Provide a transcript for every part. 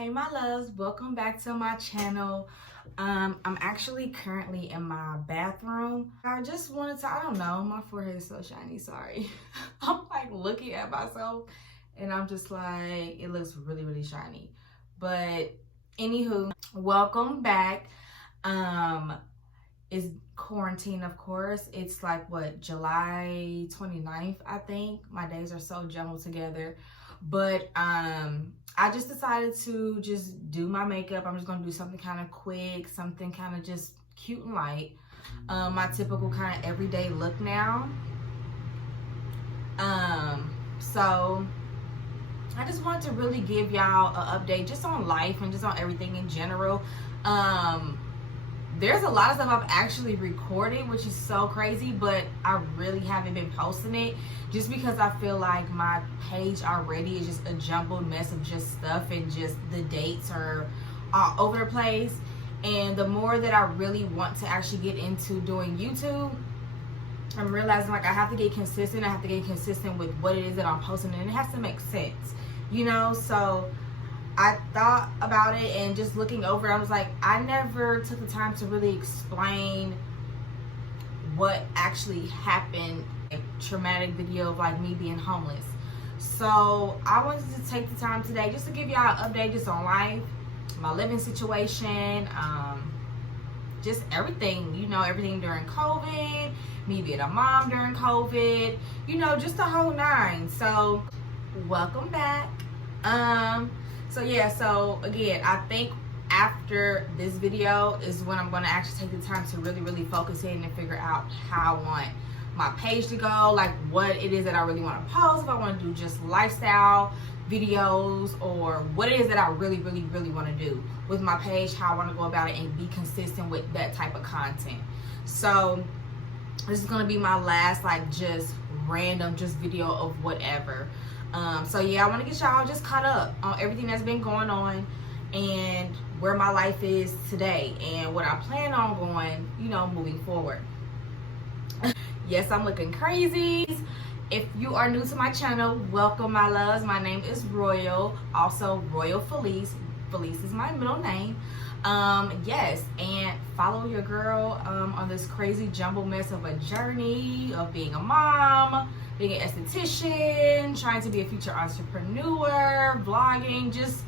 Hey my loves, welcome back to my channel. I'm actually currently in my bathroom. I just wanted to, I don't know, my forehead is so shiny, sorry. I'm like looking at myself and I'm just like, it looks really, really shiny. But anywho, welcome back. It's quarantine, of course. It's like what, July 29th, I think. My days are so jumbled together. But I just decided to just do my makeup. I'm just gonna do something kind of quick, something kind of just cute and light. My typical kind of everyday look now. So I just wanted to really give y'all an update just on life and just on everything in general. There's a lot of stuff I've actually recorded, which is so crazy, but I really haven't been posting it just because I feel like my page already is just a jumbled mess of just stuff, and just the dates are all over the place. And the more that I really want to actually get into doing YouTube, I'm realizing like I have to get consistent. I have to get consistent with what it is that I'm posting, and it has to make sense, you know? So I thought about it, and just looking over it, I was like, I never took the time to really explain what actually happened. A traumatic video of like me being homeless. So I wanted to take the time today just to give y'all an update just on life, my living situation, just everything, you know, everything during COVID, me being a mom during COVID, you know, just the whole nine. So welcome back. So yeah, so again, I think after this video is when I'm going to actually take the time to really focus in and figure out how I want my page to go, like what it is that I really want to post, if I want to do just lifestyle videos, or what it is that I really want to do with my page, how I want to go about it and be consistent with that type of content. So this is going to be my last like just random just video of whatever. So yeah, I want to get y'all just caught up on everything that's been going on and where my life is today and what I plan on going, you know, moving forward. Yes, I'm looking crazy. If you are new to my channel, welcome my loves. My name is Royal, also Royalphyllece. Felice is my middle name. Yes, and follow your girl on this crazy jumble mess of a journey of being a mom, being an esthetician, trying to be a future entrepreneur, vlogging, just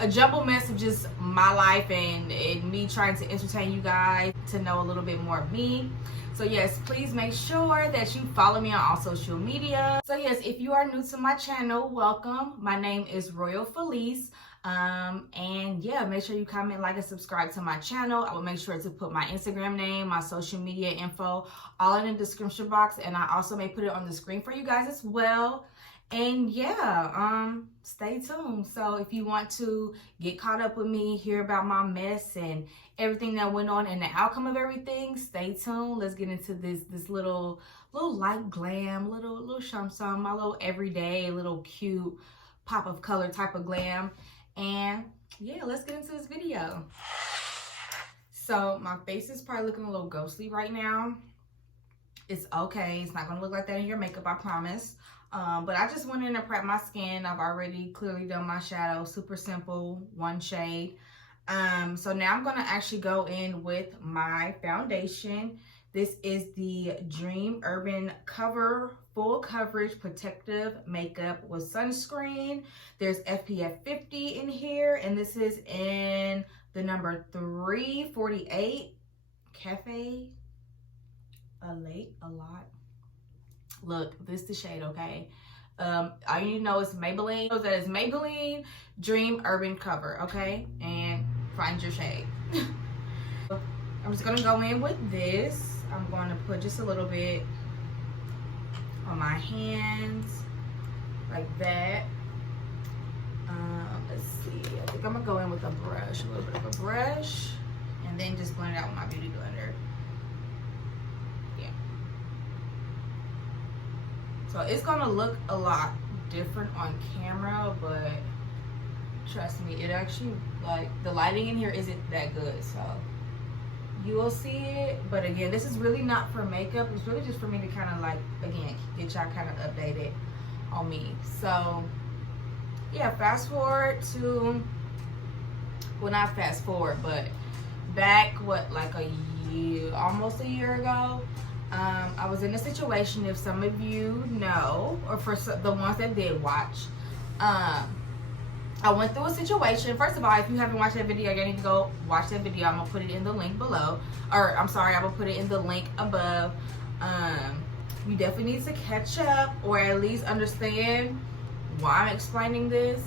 a jumble mess of just my life and me trying to entertain you guys to know a little bit more of me. So yes, please make sure that you follow me on all social media. So yes, if you are new to my channel, welcome. My name is Royalphyllece. And yeah, make sure you comment, like, and subscribe to my channel. I will make sure to put my Instagram name, my social media info, all in the description box. And I also may put it on the screen for you guys as well. And yeah, stay tuned. So if you want to get caught up with me, hear about my mess and everything that went on and the outcome of everything, stay tuned. Let's get into this little light glam, little some, my little everyday, little cute pop of color type of glam. And yeah, let's get into this video. So my face is probably looking a little ghostly right now. It's okay. It's not gonna look like that in your makeup, I promise. But I just went in to prep my skin. I've already clearly done my shadow, super simple, one shade. So now I'm gonna actually go in with my foundation. This is the Dream Urban Cover Full Coverage Protective Makeup with Sunscreen. There's SPF 50 in here, and this is in the number 348 Cafe a lot. Look, this is the shade, okay? All you need to know is Maybelline. So that is Maybelline Dream Urban Cover, okay? And find your shade. I'm just gonna go in with this. I'm going to put just a little bit on my hands, like that. Let's see. I think I'm gonna go in with a brush, a little bit of a brush, and then just blend it out with my beauty blender. So it's gonna look a lot different on camera, but trust me, it actually, like, the lighting in here isn't that good, so you will see it. But again, this is really not for makeup. It's really just for me to kind of like, again, get y'all kind of updated on me. So yeah, fast forward to well, not fast forward, but back, what, like a year, almost a year ago, I was in a situation, if some of you know, or for the ones that did watch, I went through a situation. First of all, if you haven't watched that video, you need to go watch that video. I'm gonna put it in the link below, or I'm sorry, I'm gonna put it in the link above. You definitely need to catch up, or at least understand why I'm explaining this.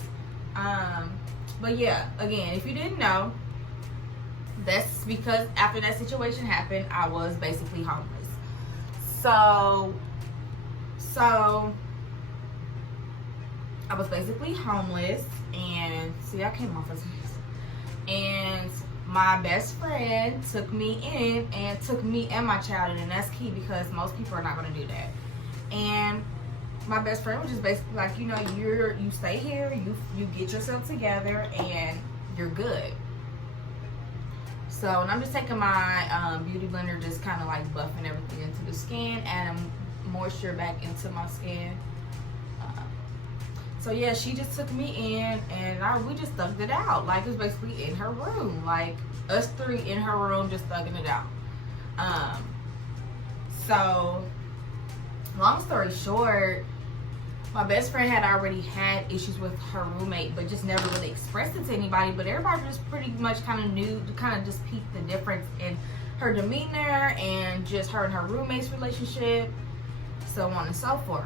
But yeah, again, if you didn't know, that's because after that situation happened, I was basically homeless. So I was basically homeless, and see, I came off as this. And my best friend took me in, and took me and my child in, and that's key because most people are not going to do that. And my best friend was just basically like, you know, you stay here, you get yourself together, and you're good. So, and I'm just taking my beauty blender, just kind of like buffing everything into the skin, adding moisture back into my skin. So yeah, she just took me in, and we just thugged it out. Like, it was basically in her room, like us three in her room, just thugging it out. So long story short, my best friend had already had issues with her roommate, but just never really expressed it to anybody. But everybody just pretty much kind of knew, to kind of just peeped the difference in her demeanor and just her and her roommate's relationship, so on and so forth.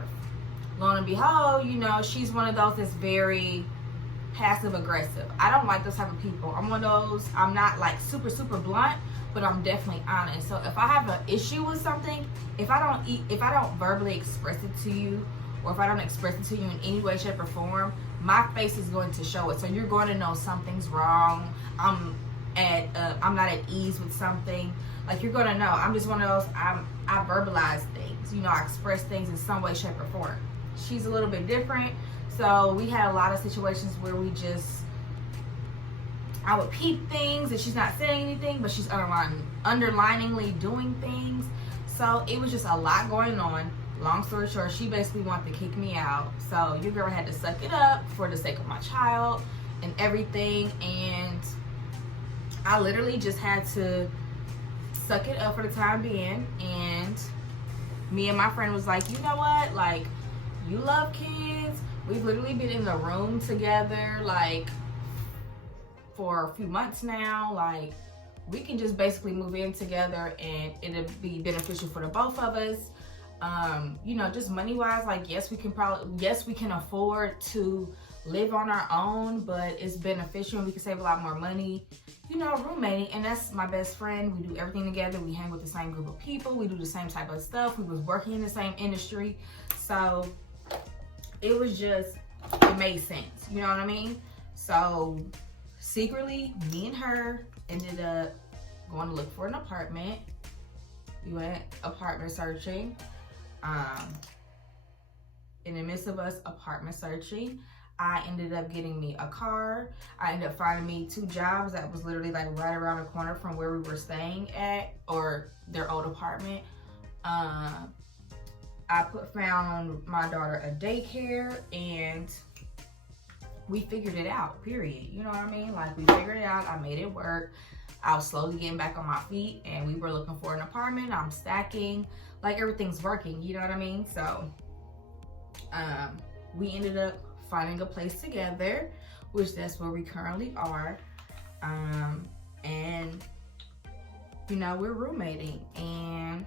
Lo and behold, you know, she's one of those that's very passive aggressive. I don't like those type of people. I'm one of those, I'm not like super blunt, but I'm definitely honest. So if I have an issue with something, if I don't verbally express it to you, or if I don't express it to you in any way, shape, or form, my face is going to show it. So you're going to know something's wrong. I'm not at ease with something. Like, you're going to know. I'm just one of those, I verbalize things. You know, I express things in some way, shape, or form. She's a little bit different. So we had a lot of situations where I would peep things and she's not saying anything, but she's underliningly doing things. So it was just a lot going on. Long story short, she basically wanted to kick me out. So your girl had to suck it up for the sake of my child and everything. And I literally just had to suck it up for the time being. And me and my friend was like, you know what? Like, you love kids. We've literally been in the room together, like, for a few months now. Like, we can just basically move in together and it'll be beneficial for the both of us. You know, just money wise, like, yes, we can afford to live on our own, but it's beneficial and we can save a lot more money, you know, roommating. And that's my best friend. We do everything together. We hang with the same group of people. We do the same type of stuff. We was working in the same industry. So it was just, it made sense. You know what I mean? So secretly, me and her ended up going to look for an apartment. We went apartment searching. In the midst of us apartment searching, I ended up getting me a car. I ended up finding me 2 jobs that was literally like right around the corner from where we were staying at, or their old apartment. I found my daughter a daycare, and we figured it out, period. You know what I mean? Like, we figured it out. I made it work. I was slowly getting back on my feet, and we were looking for an apartment. I'm stacking. Like, everything's working, you know what I mean? So we ended up finding a place together, which that's where we currently are. And you know, we're roommating and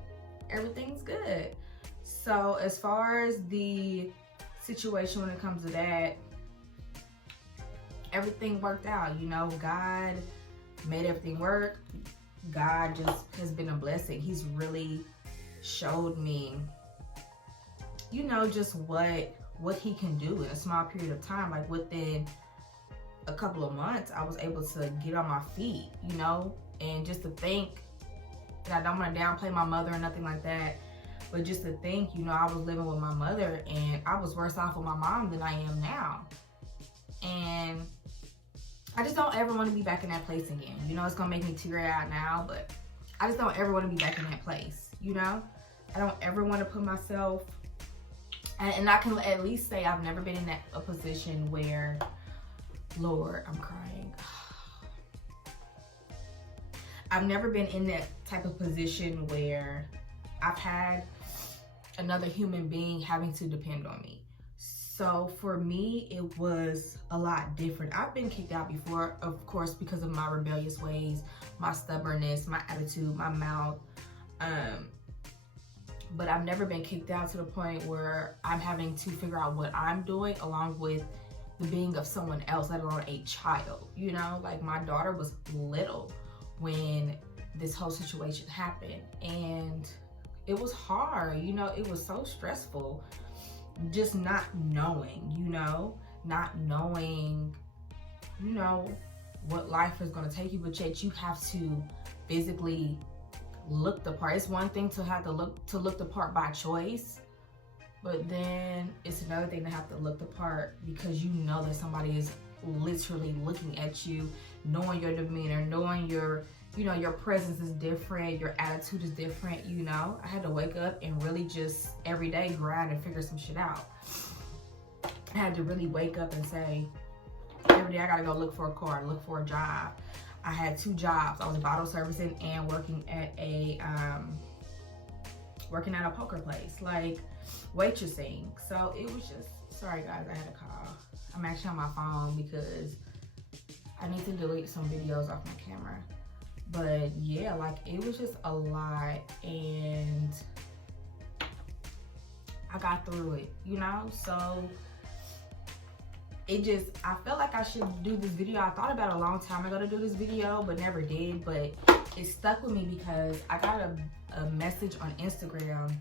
everything's good. So as far as the situation when it comes to that, everything worked out. You know, God made everything work. God just has been a blessing. He's really showed me, you know, just what he can do in a small period of time. Like, within a couple of months, I was able to get on my feet, you know. And just to think, and I don't want to downplay my mother or nothing like that, but just to think, you know, I was living with my mother and I was worse off with my mom than I am now. And I just don't ever want to be back in that place again. You know, it's gonna make me teary-eyed now, but I just don't ever want to be back in that place, you know. I don't ever want to put myself, and I can at least say I've never been in a position where, Lord, I'm crying. I've never been in that type of position where I've had another human being having to depend on me. So for me, it was a lot different. I've been kicked out before, of course, because of my rebellious ways, my stubbornness, my attitude, my mouth. But I've never been kicked out to the point where I'm having to figure out what I'm doing along with the being of someone else, let alone a child. You know, like my daughter was little when this whole situation happened, and it was hard. You know, it was so stressful. Just not knowing, not knowing, what life is going to take you, but yet you have to physically look the part. It's one thing to have to look the part by choice, but then it's another thing to have to look the part because you know that somebody is literally looking at you, knowing your demeanor, knowing your presence is different, your attitude is different. I had to wake up and really just every day grind and figure some shit out. I had to really wake up and say, every day I gotta go look for a car, look for a job. I had 2 jobs. I was bottle servicing and working at a poker place, like waitressing. So it was just, sorry guys, I had a call. I'm actually on my phone because I need to delete some videos off my camera. But yeah, like it was just a lot, and I got through it, so I felt like I should do this video. I thought about it a long time ago to do this video, but never did. But it stuck with me because I got a message on Instagram,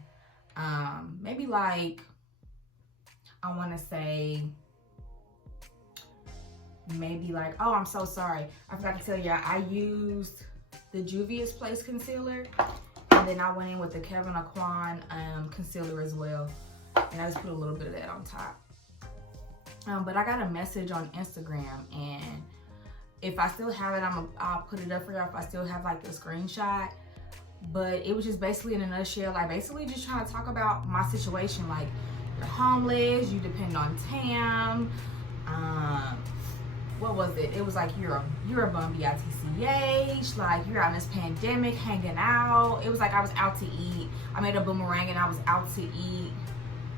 maybe like, I want to say, maybe like, oh, I'm so sorry, I forgot to tell you, I used the Juvias Place concealer, and then I went in with the Kevyn Aucoin concealer as well, and I just put a little bit of that on top. But I got a message on Instagram, and if I still have it, I'll put it up for y'all if I still have like the screenshot. But it was just basically in a nutshell, like basically just trying to talk about my situation, like you're homeless, you depend on TAM, what was it? It was like you're a bum, BITCH, like you're out in this pandemic hanging out. It was like I was out to eat. I made a boomerang and I was out to eat.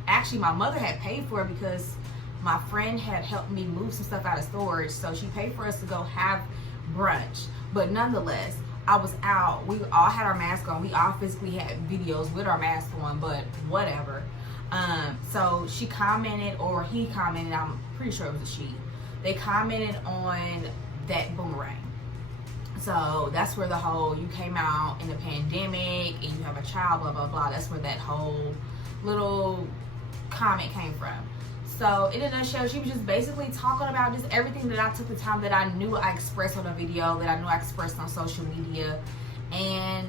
Actually, my mother had paid for it because my friend had helped me move some stuff out of storage, so she paid for us to go have brunch. But nonetheless, I was out. We all had our masks on. We all physically had videos with our masks on, but whatever. So she commented, or he commented, I'm pretty sure it was a she. They commented on that boomerang. So that's where the whole, you came out in the pandemic and you have a child, blah, blah, blah. That's where that whole little comment came from. So in a nutshell, she was just basically talking about just everything that I took the time that I knew I expressed on a video, that I knew I expressed on social media. And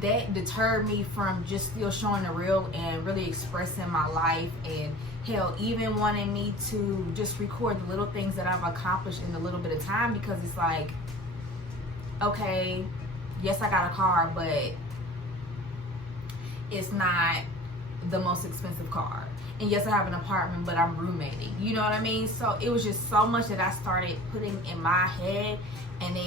that deterred me from just still showing the real and really expressing my life, and hell, even wanting me to just record the little things that I've accomplished in a little bit of time, because it's like, okay, yes, I got a car, but it's not the most expensive car. And yes, I have an apartment, but I'm roommating. You know what I mean? So it was just so much that I started putting in my head, and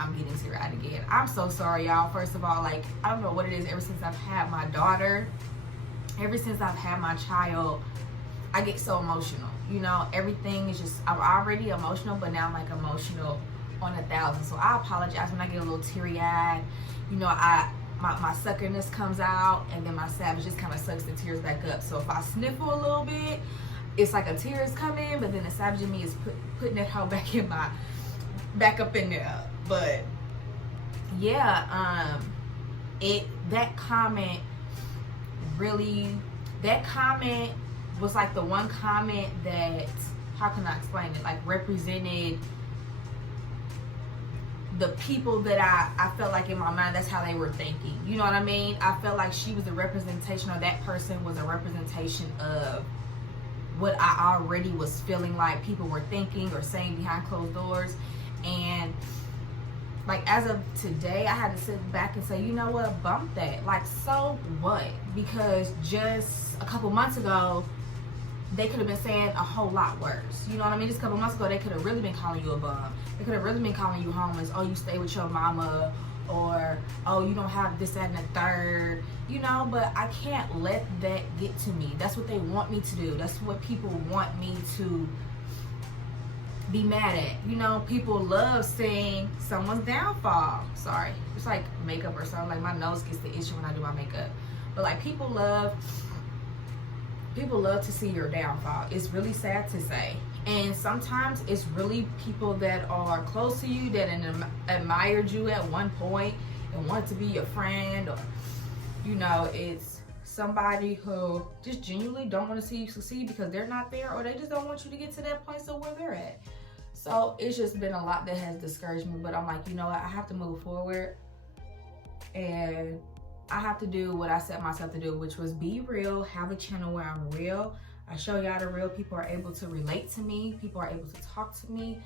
I'm getting teary-eyed again. I'm so sorry, y'all. First of all, like, I don't know what it is. Ever since I've had my daughter, ever since I've had my child, I get so emotional. Everything is just, I'm already emotional, but now I'm like emotional on 1,000. So I apologize when I get a little teary-eyed. My suckerness comes out, and then my savage just kind of sucks the tears back up. So if I sniffle a little bit, it's like a tears come in, but then the savage in me is putting that hoe back up in there. But yeah, that comment was like the one comment that, how can I explain it, like represented the people that I felt like in my mind, that's how they were thinking. You know what I mean? I felt like she was a representation, or that person was a representation of what I already was feeling like people were thinking or saying behind closed doors. And like, as of today, I had to sit back and say, you know what, bump that. Like, so what? Because just a couple months ago, they could have been saying a whole lot worse. You know what I mean? Just a couple months ago, they could have really been calling you a bum. They could have really been calling you homeless. Oh, you stay with your mama. Or, oh, you don't have this, that, and the third. You know, but I can't let that get to me. That's what they want me to do. That's what people want me to be mad at. You know, people love seeing someone's downfall. Sorry. It's like makeup or something. Like, my nose gets the issue when I do my makeup. But, like, people love to see your downfall. It's really sad to say. And sometimes it's really people that are close to you that admired you at one point and wanted to be your friend, or, you know, it's somebody who just genuinely don't want to see you succeed because they're not there, or they just don't want you to get to that place of where they're at. So it's just been a lot that has discouraged me, but I'm like, you know what, I have to move forward, and I have to do what I set myself to do, which was be real, have a channel where I'm real. I show y'all the real. People are able to relate to me. People are able to talk to me.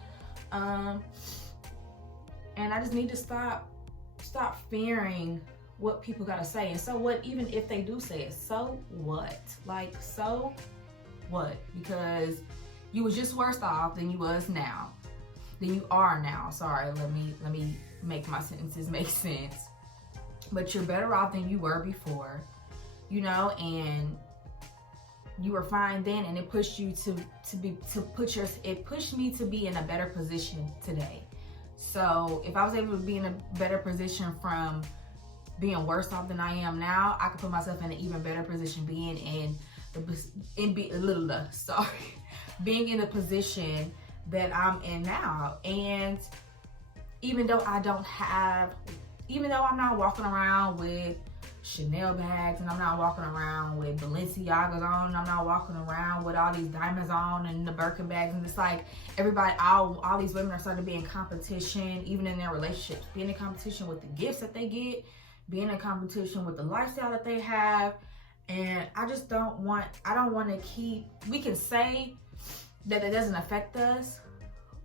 And I just need to stop fearing what people gotta say. And so what, even if they do say it, so what? Like, so what? Because you was just worse off than you was now. Than you are now. Sorry, let me make my sentences make sense. But you're better off than you were before. You know, and you were fine then, and it pushed you it pushed me to be in a better position today. So if I was able to be in a better position from being worse off than I am now, I could put myself in an even better position being being in the position that I'm in now. And even though I'm not walking around with Chanel bags, and I'm not walking around with Balenciagas on, and I'm not walking around with all these diamonds on and the Birkin bags, and it's like everybody, all these women are starting to be in competition, even in their relationships, being in competition with the gifts that they get, being in competition with the lifestyle that they have. And I don't want to keep, we can say that it doesn't affect us,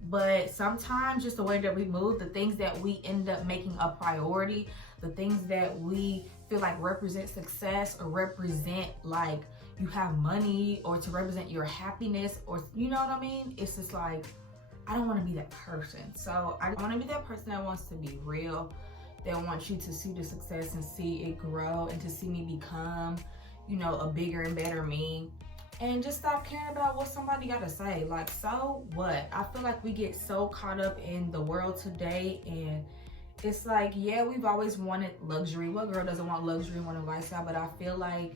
but sometimes just the way that we move, the things that we end up making a priority, the things that we feel like represent success, or represent like you have money, or to represent your happiness, or you know what I mean? It's just like, I don't want to be that person. So I want to be that person that wants to be real, that wants you to see the success and see it grow, and to see me become, you know, a bigger and better me. And just stop caring about what somebody got to say. Like, so what? I feel like we get so caught up in the world today, and it's like, yeah, we've always wanted luxury. What girl doesn't want luxury, want a lifestyle? But I feel like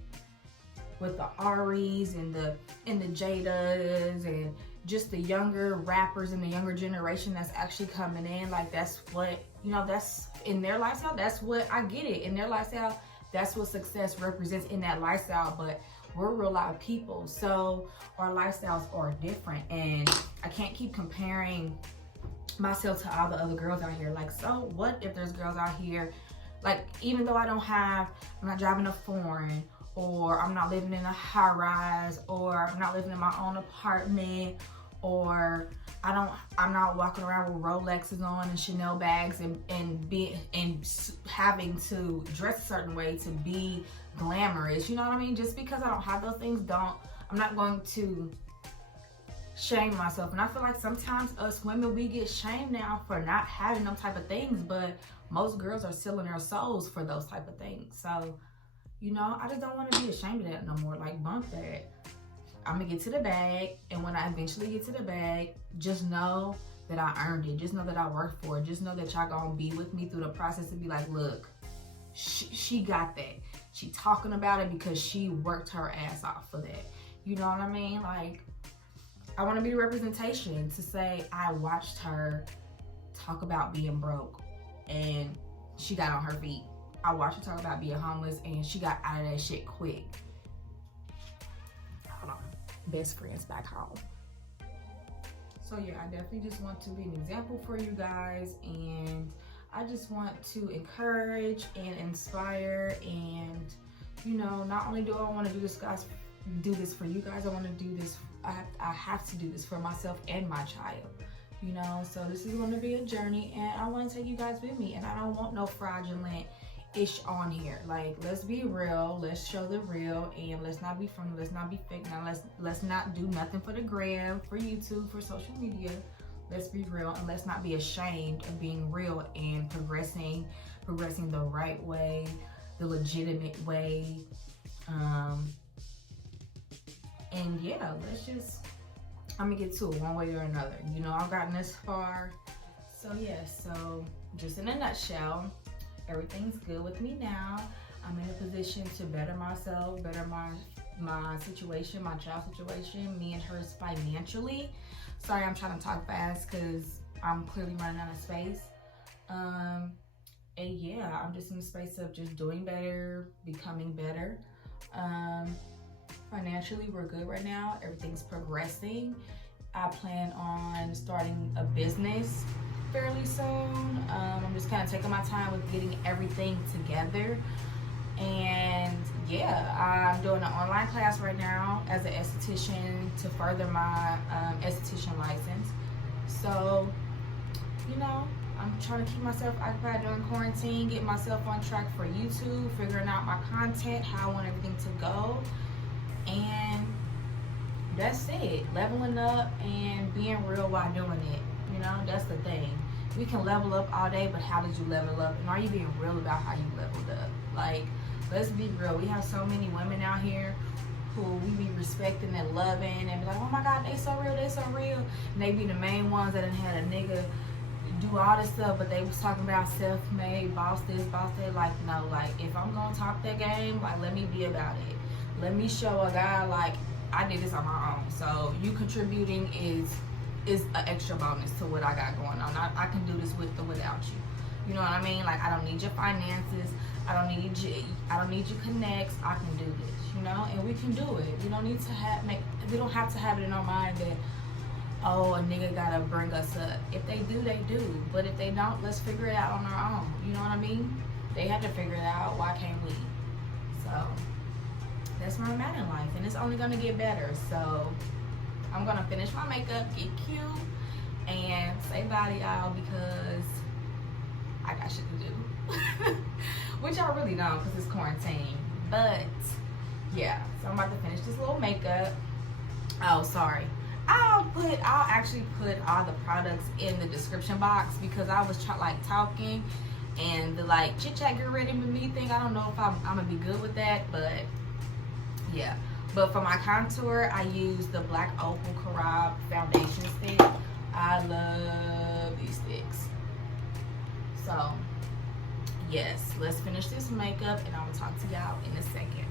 with the Aries and the Jadas, and just the younger rappers and the younger generation that's actually coming in, like, that's what, you know, that's in their lifestyle. That's what, I get it. In their lifestyle, that's what success represents in that lifestyle. But we're real live people, so our lifestyles are different, and I can't keep comparing myself to all the other girls out here. Like, so what if there's girls out here, like, even though I'm not driving a foreign, or I'm not living in a high rise, or I'm not living in my own apartment, or I'm not walking around with Rolexes on and Chanel bags and having to dress a certain way to be glamorous, you know what I mean? Just because I don't have those things, I'm not going to shame myself. And I feel like sometimes us women, we get shamed now for not having them type of things, but most girls are selling their souls for those type of things. So, you know, I just don't want to be ashamed of that no more. Like, bump that. I'm gonna get to the bag, and when I eventually get to the bag, just know that I earned it. Just know that I worked for it. Just know that y'all gonna be with me through the process and be like, look, she got that. She talking about it because she worked her ass off for that. You know what I mean? Like, I want to be the representation to say I watched her talk about being broke and she got on her feet. I watched her talk about being homeless and she got out of that shit quick. Hold on. Best friends back home. So yeah, I definitely just want to be an example for you guys, and I just want to encourage and inspire, and you know, not only do I want to do this for you guys, I want to do this, I have to do this for myself and my child, you know. So this is going to be a journey, and I want to take you guys with me, and I don't want no fraudulent ish on here. Like, let's be real, let's show the real, and let's not be phony, let's not be fake. Now let's not do nothing for the gram, for YouTube, for social media. Let's be real, and let's not be ashamed of being real and progressing the right way, the legitimate way. And yeah, I'm gonna get to it one way or another. You know, I've gotten this far. So yeah, so just in a nutshell, everything's good with me now. I'm in a position to better myself, better my situation, my child situation, me and hers financially. Sorry, I'm trying to talk fast because I'm clearly running out of space. And yeah, I'm just in the space of just doing better, becoming better. Financially, we're good right now. Everything's progressing. I plan on starting a business fairly soon. I'm just kind of taking my time with getting everything together. And yeah, I'm doing an online class right now as an esthetician to further my esthetician license. So, you know, I'm trying to keep myself occupied during quarantine, get myself on track for YouTube, figuring out my content, how I want everything to go. And that's it. Leveling up and being real while doing it. You know, that's the thing. We can level up all day, but how did you level up? And are you being real about how you leveled up? Like, let's be real. We have so many women out here who we be respecting and loving and be like, oh my God, they so real, they so real. And they be the main ones that done had a nigga do all this stuff, but they was talking about self-made, boss this, boss that. Like, no, like, if I'm gonna talk that game, like, let me be about it. Let me show a guy, like, I did this on my own. So you contributing is an extra bonus to what I got going on. I can do this with or without you. You know what I mean? Like, I don't need your finances. I don't need your connects. I can do this, you know, and we can do it. We don't need to we don't have to have it in our mind that, oh, a nigga gotta bring us up. If they do, they do. But if they don't, let's figure it out on our own. You know what I mean? They have to figure it out. Why can't we? So that's where I'm at in life, and it's only gonna get better. So I'm gonna finish my makeup, get cute, and say bye to y'all because I got shit to do. Which I really don't because it's quarantine. But yeah, so I'm about to finish this little makeup. Oh, sorry. I'll actually put all the products in the description box because I was talking and the like chit chat get ready with me thing. I don't know if I'm gonna be good with that, but yeah. But for my contour, I use the black Opal foundation stick. I love these sticks. So yes, let's finish this makeup and I will talk to y'all in a second.